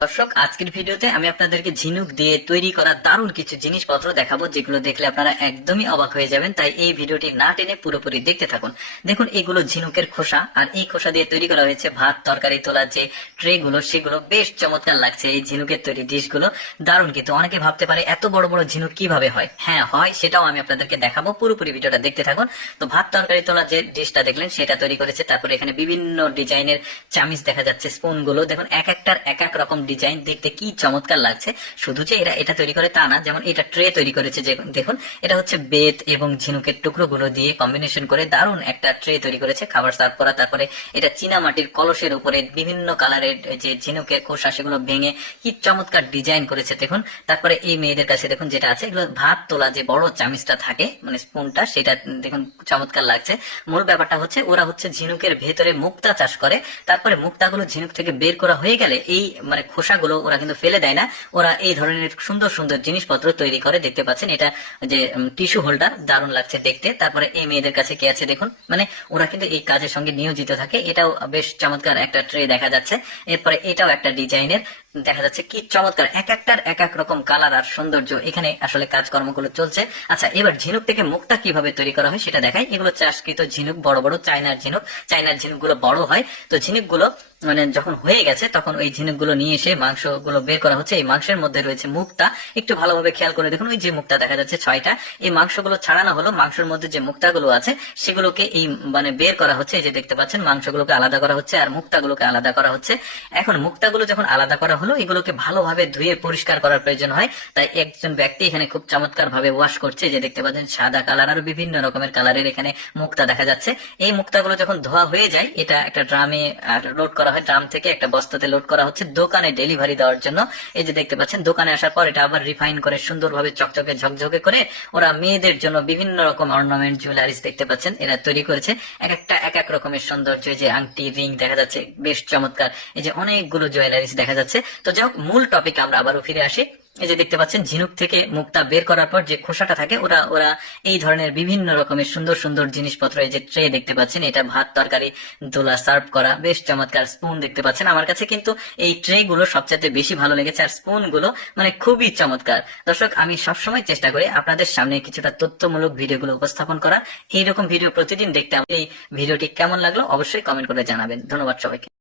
দর্শক, আজকের ভিডিওতে আমি আপনাদেরকে ঝিনুক দিয়ে তৈরি করা দারুণ কিছু জিনিসপত্র দেখাবো, যেগুলো দেখলে আপনারা একদমই অবাক হয়ে যাবেন। তাই এই ভিডিওটি না টেনে পুরোপুরি দেখতে থাকুন। দেখুন, এগুলো ঝিনুকের খোসা, আর এই খোসা দিয়ে তৈরি করা হয়েছে ভাত, তরকারি তোলার যে ট্রে গুলো সেগুলো বেশ চমৎকার লাগছে এই ঝিনুকের তৈরি ডিশগুলো। দারুণ কিন্তু, অনেকে ভাবতে পারে এত বড় বড় ঝিনুক কীভাবে হয়? হ্যাঁ হয়, সেটাও আমি আপনাদেরকে দেখাবো। পুরোপুরি ভিডিওটা দেখতে থাকুন। তো ভাত, তরকারি তোলার যে ডিশটা দেখলেন, সেটা তৈরি করেছে। তারপরে এখানে বিভিন্ন ডিজাইনের চামিচ দেখা যাচ্ছে স্পুনগুলো দেখুন, এক একটার এক এক রকম ডিজাইন দেখতে কি চমৎকার লাগছে। শুধু যে এরা এটা তৈরি করে তা না, যেমন এটা ট্রে তৈরি করেছে যে দেখুন, এটা হচ্ছে বেত এবং ঝিনুকের টুকরো গুলো দিয়ে কম্বিনেশন করে দারুণ একটা ট্রে তৈরি করেছে, খাবার সার্ভ করা, তারপরে এটা চীনা মাটির কলসের উপরে বিভিন্ন কালারের যে ঝিনুকের খোসা সেগুলো ভেঙে কি চমৎকার ডিজাইন করেছে দেখুন। তারপরে এই মেয়েদের কাছে দেখুন যেটা আছে, এগুলো ভাত তোলা যে বড় চামিচটা থাকে মানে স্পুনটা, সেটা দেখুন চমৎকার লাগছে। মূল ব্যাপারটা হচ্ছে ওরা হচ্ছে ঝিনুকের ভেতরে মুক্তা চাষ করে, তারপরে মুক্তাগুলো ঝিনুক থেকে বের করা হয়ে গেলে এই মানে খোসাগুলো ওরা কিন্তু ফেলে দেয় না। ওরা এই ধরনের সুন্দর সুন্দর জিনিসপত্র তৈরি করে, দেখতে পাচ্ছেন? এটা যে টিস্যু হোল্ডার, দারুণ লাগছে দেখতে। তারপরে এই মেয়েদের কাছে কে আছে দেখুন? মানে ওরা কিন্তু এই কাজের সঙ্গে নিয়োজিত থাকে। এটাও বেশ চমৎকার একটা ট্রে দেখা যাচ্ছে। এরপরে এটাও একটা ডিজাইনের। দেখা যাচ্ছে কি চমৎকার। এক একটার এক এক রকম কালার আর সৌন্দর্য এখানে আসলে কাজকর্মগুলো চলছে। আচ্ছা এবার ঝিনুক থেকে মুক্তা কীভাবে তৈরি করা হয় সেটা দেখাই। এগুলো চাষকৃত ঝিনুক, বড় বড় চায়নার ঝিনুক। চায়নার ঝিনুকগুলো বড় হয়। তো ঝিনুকগুলো মানে যখন হয়ে গেছে, তখন ওই ঝিনুকগুলো নিয়ে এসে মাংসগুলো বের করা হচ্ছে। এই মাংসের মধ্যে রয়েছে মুক্তা। একটু ভালোভাবে খেয়াল করে দেখুন, ওই যে মুক্তা দেখা যাচ্ছে ছয়টা। এই মাংসগুলো ছাড়ানো হলো। মাংসের মধ্যে যে মুক্তাগুলো আছে, সেগুলোকে এই মানে বের করা হচ্ছে। এই যে দেখতে পাচ্ছেন, মাংসগুলোকে আলাদা করা হচ্ছে আর মুক্তাগুলোকে আলাদা করা হচ্ছে। এখন মুক্তাগুলো যখন আলাদা করা হলো, এগুলোকে ভালোভাবে ধুয়ে পরিষ্কার করার প্রয়োজন হয়। তাই একজন ব্যক্তি এখানে খুব চমৎকার ভাবে ওয়াশ করছে যে দেখতে পাচ্ছেন সাদা কালার আর বিভিন্ন রকমের কালারের এখানে মুক্তা দেখা যাচ্ছে। এই মুক্তাগুলো যখন ধোয়া হয়ে যায়, এটা একটা ড্রামে লোড করা হয়। ড্রাম থেকে একটা বস্তাতে লোড করা হচ্ছে দোকানে ডেলিভারি দেওয়ার জন্য। এই যে দেখতে পাচ্ছেন, দোকানে আসার পর এটা আবার রিফাইন করে সুন্দরভাবে চকচকে ঝকঝকে করে ওরা মেয়েদের জন্য বিভিন্ন রকম অর্নামেন্ট জুয়েলারিস দেখতে পাচ্ছেন, এরা তৈরি করেছে। এক একটা, এক এক রকমের সৌন্দর্য যে আংটি রিং দেখা যাচ্ছে, বেশ চমৎকার। এই যে অনেকগুলো জুয়েলারিস দেখা যাচ্ছে। তো যাই হোক, মূল টপিক আমরা আবারও ফিরে আসি। এই যে দেখতে পাচ্ছেন, ঝিনুক থেকে মুক্তা বের করার পর যে খোসাটা থাকে, ওরা ওরা এই ধরনের বিভিন্ন রকমের সুন্দর সুন্দর জিনিসপত্র এই যে ট্রে দেখতে পাচ্ছেন, এটা ভাত, তরকারি, দোলা সার্ভ করা, বেশ চমৎকার স্পুন দেখতে পাচ্ছেন। আমার কাছে কিন্তু এই ট্রে গুলো সবচেয়ে বেশি ভালো লেগেছে, আর স্পুনগুলো মানে খুবই চমৎকার। দর্শক, আমি সবসময় চেষ্টা করি আপনাদের সামনে কিছুটা তথ্যমূলক ভিডিওগুলো উপস্থাপন করার এইরকম ভিডিও প্রতিদিন দেখতে আমাদের এই ভিডিওটি কেমন লাগল অবশ্যই কমেন্ট করে জানাবেন। ধন্যবাদ সবাইকে।